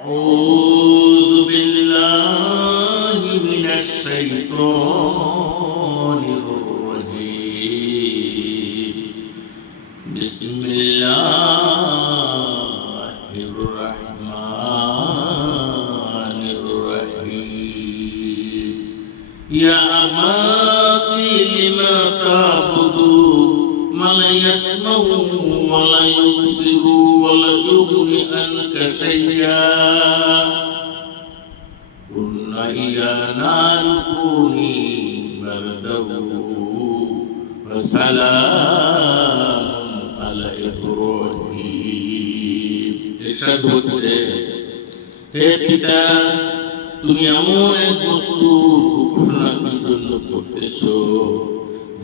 أعوذ بالله من الشيطان الرجيم بسم الله الرحمن الرحيم يا أباتي لما تعبدون ما لا يسمع ولا يبصر ولا يغني عنك شيئا قلنا يا نار كوني بردا وسلام على إبراهيم ارشاد হচ্ছে হে পিতা তুমি এমন এক বস্তু ঘোষণা কি জন্য করতেছো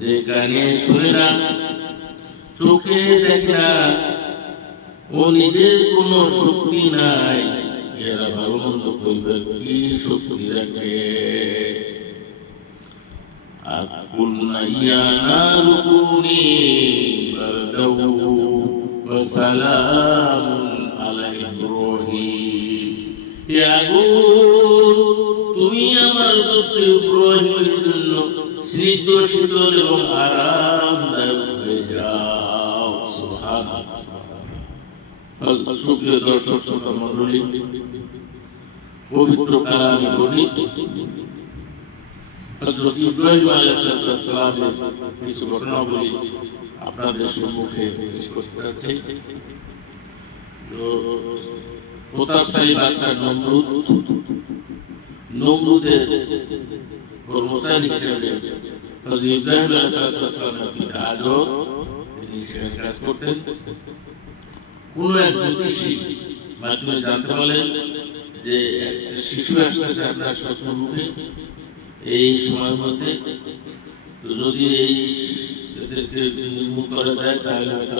যে কানে শুনে না চোখে দেখে না ও নিজের কোনো শক্তি নাই এরা ভালো মন্দ করবার কি শক্তি রাখে আর কুলনা ইয়া নারু কুনি বারদাউ ওয়া সালামুন আলা ইব্রাহিম হে আগুন তুমি আমার দোস্ত ইব্রাহিমের জন্য স্নিগ্ধ শীতল এবং আরামদায়ক হয়ে যাও। সুবহানাল্লাহ। সুপ্রিয় দর্শক শ্রোতা মণ্ডলী, পবিত্র কালামে বর্ণিত হযরত ইব্রাহিম আলাইহিস সালামের কিছু ঘটনাবলী আপনাদের সম্মুখে পেশ করতে যাচ্ছি। প্রতাপশালী বাদশা নমরুদের কর্মচারী হিসেবে হযরত ইব্রাহিম আলাইহিস সালামের পিতা আজর তিনি সেখানে কাজ করতেন। কোন এক জ্যোতিষী মাধ্যমে জানতে পারলেন যে একটা শিশু আসতেছে আপনার শত্রু রূপে এই সময়ের মধ্যে, তো যদি এদেরকে নির্মূল করা যায় তাহলে হয়তো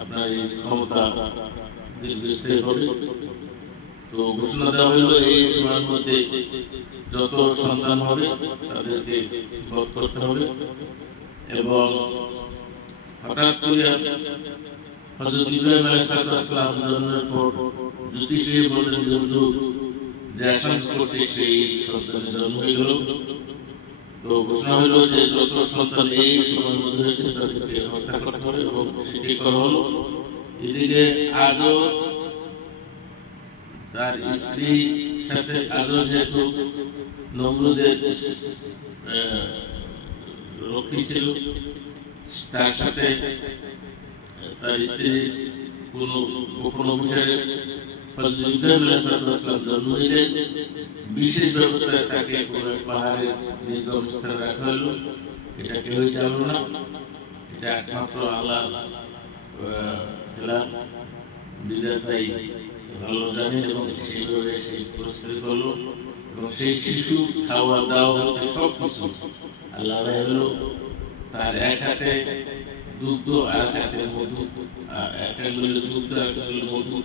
আপনার এই ক্ষমতা দীর্ঘস্থায়ী হবে। তো ঘোষণা দেওয়া হলো এই সময়ের মধ্যে যত সন্তান হবে তাদেরকে বধ করতে হবে। এবং হঠাৎ করে হযরত ইব্রাহিম আলাইহিস সালাম জন্মের পর জ্যোতিষী বললেন যে আশঙ্কা করছে সেই সন্তানের জন্ম হয়ে গেল। তো ঘোষণা হলো যে যত সন্তান এই সময়ের মধ্যে হয়েছে তাদেরকে হত্যা করতে হবে এবং সেটি করা হলো। এদিকে আজও তার স্ত্রী সাথে আজও যেহেতু নমরুদের রক্ষী ছিল, তার সাথে তার স্ত্রী কোন গোপন অভিযানে হযরত ইব্রাহিম আলাইহিস সালাম জন্ম নিলেন। বিশেষ ব্যবস্থায় তাকে কোনো পাহাড়ের নির্জন স্থানে রাখা হলো। এটা কেউই জানল না, এটা একমাত্র আল্লাহ খেলা বিধাতাই ভালো জানেন এবং সেইভাবে সেই পরিস্থিতি করলো। এবং সেই শিশু খাওয়া দাওয়া হতে সব কিছু আল্লাহ হলো। তার এক হাতে দুগ্ধ আর এক হাতে মধু, এক আঙ্গুলে দুগ্ধ আর এক আঙ্গুলে মধু,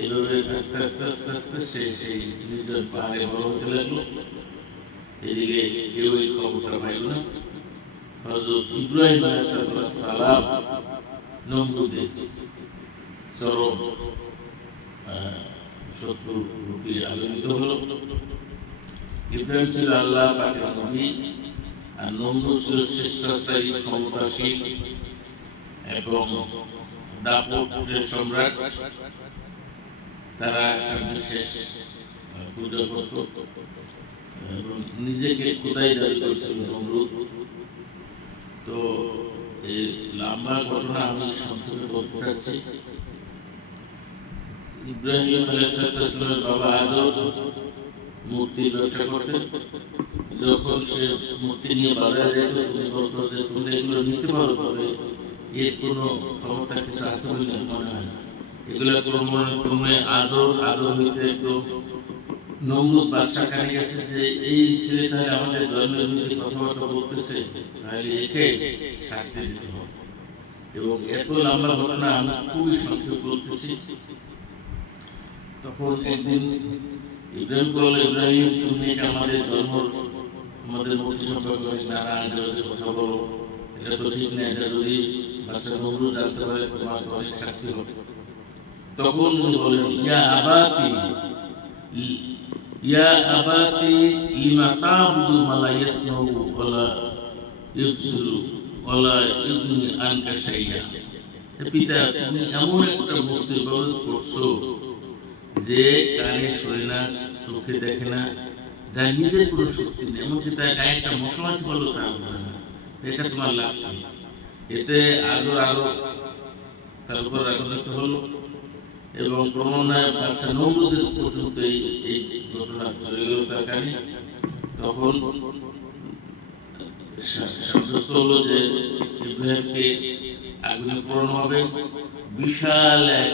এইভাবে আস্তে আস্তে আস্তে আস্তে সেই নির্জন পাহাড়ে বড় হতে লাগলো। এদিকে কেউ এই খবরটা পাইল না। হযরত ইব্রাহিম আলাইহিস সালাম নমরুদের চরম শত্রু রূপে আবির্ভূত হলো। ইব্রাহিম ছিল আল্লাহ পাকের নবী আর নমরুদ ছিল স্বেচ্ছাচারী ক্ষমতাশীল এবং দাপটের সম্রাট। তারা বিশেষ পূজা করত এবং নিজেকে খোদাই দাবি করেছিল নমরুদ। তো এই লম্বা ঘটনা আমি সংক্ষেপে বলতে চাচ্ছি। ইব্রাহিম আলাইহিস সালামের বাবা আজর মূর্তির ব্যবসা করতেন। যখন সে মূর্তি নিয়ে বাজারে যেত তিনি বলতো যে তোমরা এগুলো নিতে পারো, তবে এর কোনো ক্ষমতা কিছু আছে বলে মনে হয় না। এগুলো ক্রমে আজর হইতে একটু নমরুদ বাদশার কানে গেছে যে এই ছেলে তাহলে আমাদের ধর্মের বিরুদ্ধে কথাবার্তা বলতেছে, তাহলে একে শাস্তি দিতে হবে। এবং এত লম্বা ঘটনা আমি খুবই সংক্ষেপে বলতেছি। তখন একদিন ইব্রাহিম বলল, ইব্রাহিম তুমি আমাদের ধর্ম আমাদের মূর্তি সম্পর্কে নানা আজে কথা বলো, এটা তো ঠিক না। এটা যদি বাদশা নমরুদ জানতে পারে তোমার অনেক শাস্তি হবে। তখন উনি বলেন, ইয়া আবাতি লিমা তা'বুদু মা লা ইয়াসমাউ ওয়া লা ইউবসিরু ওয়া লা ইউগনি আনকা শাইআ। পিতা, তুমি এমন একটা বস্তু ইবাদত করছো যে কানে শোনে না, চোখে দেখে না, যার নিজের কোনো শক্তি নেই, এমনকি তার গায়ে একটা মশলা বলো তা করে না, এটা তোমার লাভ নেই। এতে আরো তার উপর রাগান্বিত হলো এবং ক্রমান্বয়ে বাচ্চা নৌবদের পর্যন্ত এই ঘটনা চলে গেল তার কানে। তখন সাব্যস্ত হলো যে ইব্রাহিমকে আগুনে পোড়ানো হবে। বিশাল এক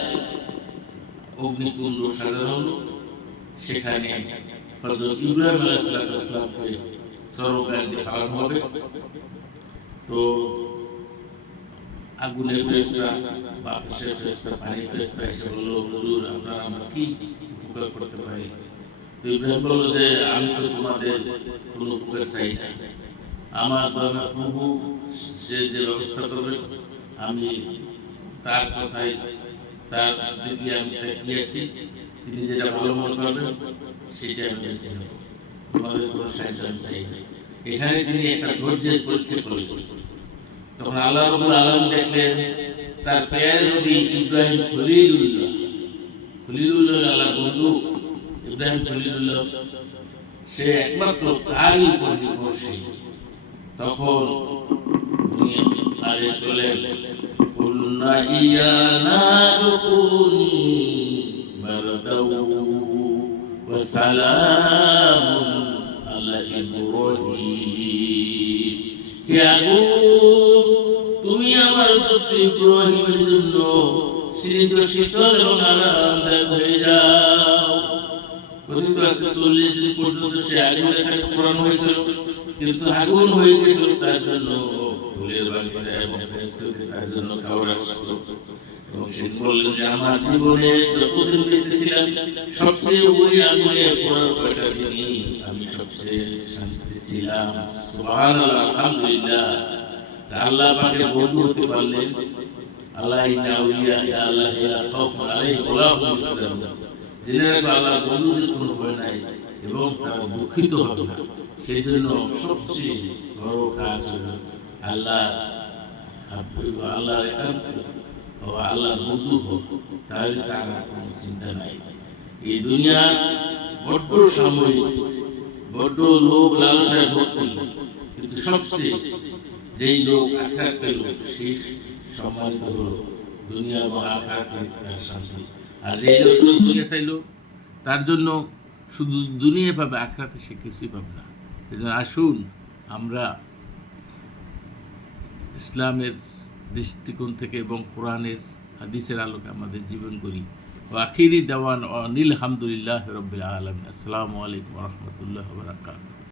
অগ্নিকুণ্ড সাজানো হলো, সেখানে হযরত ইব্রাহিম আলাইহিস সালামকে সর্বগায়ে দিয়ে পালানো হবে। তো আগুনের ফেরেশতা, বাতাসের ফেরেশতা, পানির ফেরেশতা এসে বলল, হুজুর আপনারা আমরা কি উপকার করতে পারি? তো ইব্রাহিম বলল যে আমি তো তোমাদের কোনো উপকার চাই না, আমার দয়াময় প্রভু সে যে ব্যবস্থা করবেন আমি তার কথাই, তার দিকে আমি তাকিয়েছি, তিনি যেটা ভালো মনে করবেন সেটা আমি বেছে নেব, তোমাদের কোনো সাহায্য আমি চাই না। এখানে তিনি একটা ধৈর্যের পরীক্ষা করলেন। তখন আল্লাহ রাব্বুল আলামিন দেখলেন তার প্যারে নবী ইব্রাহিম খলিলুল্লাহ, আল্লাহর বন্ধু ইব্রাহিম খলিলুল্লাহ, সে একমাত্র তারই উপর নির্ভরশীল। তখন উনি আদেশ করলেন, কুল্না ইয়া নারু কুনি বারদাও ওয়া সালামুন আলা ইব্রাহিম। হে আগুন, তুমি আমার দোস্ত ইব্রাহিমের জন্য স্নিগ্ধ, শীতল এবং আরামদায়ক হয়ে যাও। কথিত আছে 40 দিন পর্যন্ত সে আগুনে পোড়ানো হয়েছিল, কিন্তু আগুন হয়ে গেছিল তার জন্য ফুলের বাগিচা এবং তার জন্য খাবার আসতো। এবং সে বললেন যে আমার জীবনে যতদিন বেঁচে ছিলাম সবচেয়ে ওই আগুনে পোড়ার কয়টা দিনই আমি সবচেয়ে শান্তিতে ছিলাম। সুবহানাল্লাহ, আলহামদুলিল্লাহ। আল্লাহ পাকের বন্ধু হতে পারলেন, আল্লাহ ইন্না আউলিয়া আল্লাহ লা খাউফুন আলাইহিম ওয়া লা হুম ইয়াহজানুন, জেনে রাখো আল্লাহর বন্ধুদের কোনো ভয় নাই এবং তারা দুঃখিত হবে না। সেই জন্য সবচেয়ে বড় কাজ হলো আল্লাহর একান্ত ও আল্লাহর বন্ধু হোক, তাহলে তার কোনো চিন্তা নাই। এই দুনিয়া বড্ড সাময়িক, বড্ড লোভ লালসায় ভর্তি, কিন্তু সবচেয়ে যেই লোক আখিরাত পেল সেই সম্মানিত হলো দুনিয়া এবং আখিরাতের শান্তি। আর যেই লোক শুধু দুনিয়া চাইলো তার জন্য শুধু দুনিয়া পাবে, আখিরাতে সে কিছুই পাবে না। এজন্য আসুন আমরা ইসলামের দৃষ্টিকোণ থেকে এবং কোরআনের হাদিসের আলোকে আমাদের জীবন করি। আখিরি দাওয়ান আনিল হামদুলিল্লাহি রাব্বিল আলামিন। আসসালামু আলাইকুম ওয়া রাহমাতুল্লাহি ওয়া বারাকাতুহু।